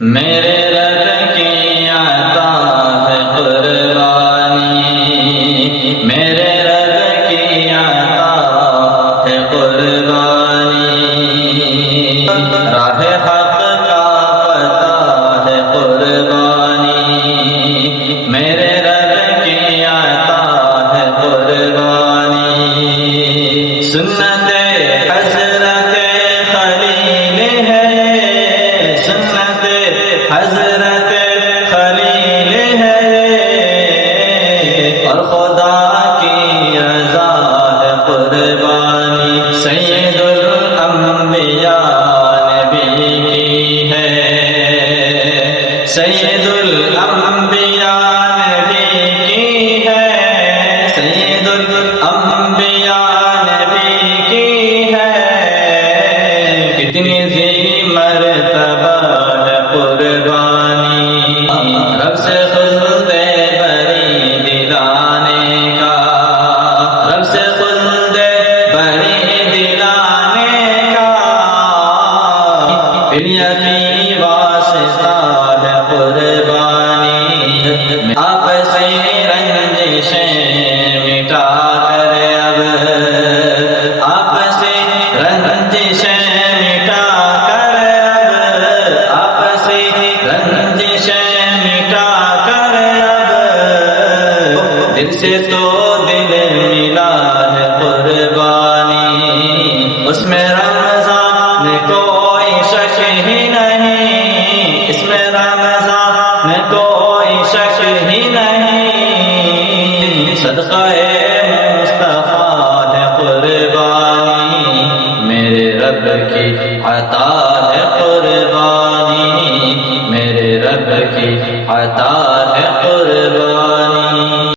میرے رب کی عطا ہے قربانی، میرے رب کی عطا ہے قربانی، راہ حق کا پتہ ہے قربانی، میرے رب کی عطا ہے قربانی، سنت حضرت خلیل ہے، سنت حضرت خلیل ہے، اور خدا کی رضا ہے قربانی، سید الانبیاء نبی کی ہے، سید الانبیاء نبی کی ہے، سید الانبیاء نبی کی ہے، کتنی ذی مرتبہ ہے قربانی، رب سے خلد بری دلانے کا، رب سے خلد بری دلانے کا، الیتی واسطہ ہے قربانی، آپ سے رنجشیں مٹا کر اب، آپ سے رنجشیں مٹا کر اب، آپ سے رنجشیں مٹا کر اب، دل سے تو دل ملا ہے قربانی، اس میں رمضان کوئی شک ہی نہیں، اس میں رمضان کوئی شک ہی نہیں، صدقہ مصطفیٰ ہے قربانی، میرے رب کی عطا ہے قربانی، میرے رب کی عطا ہے قربانی۔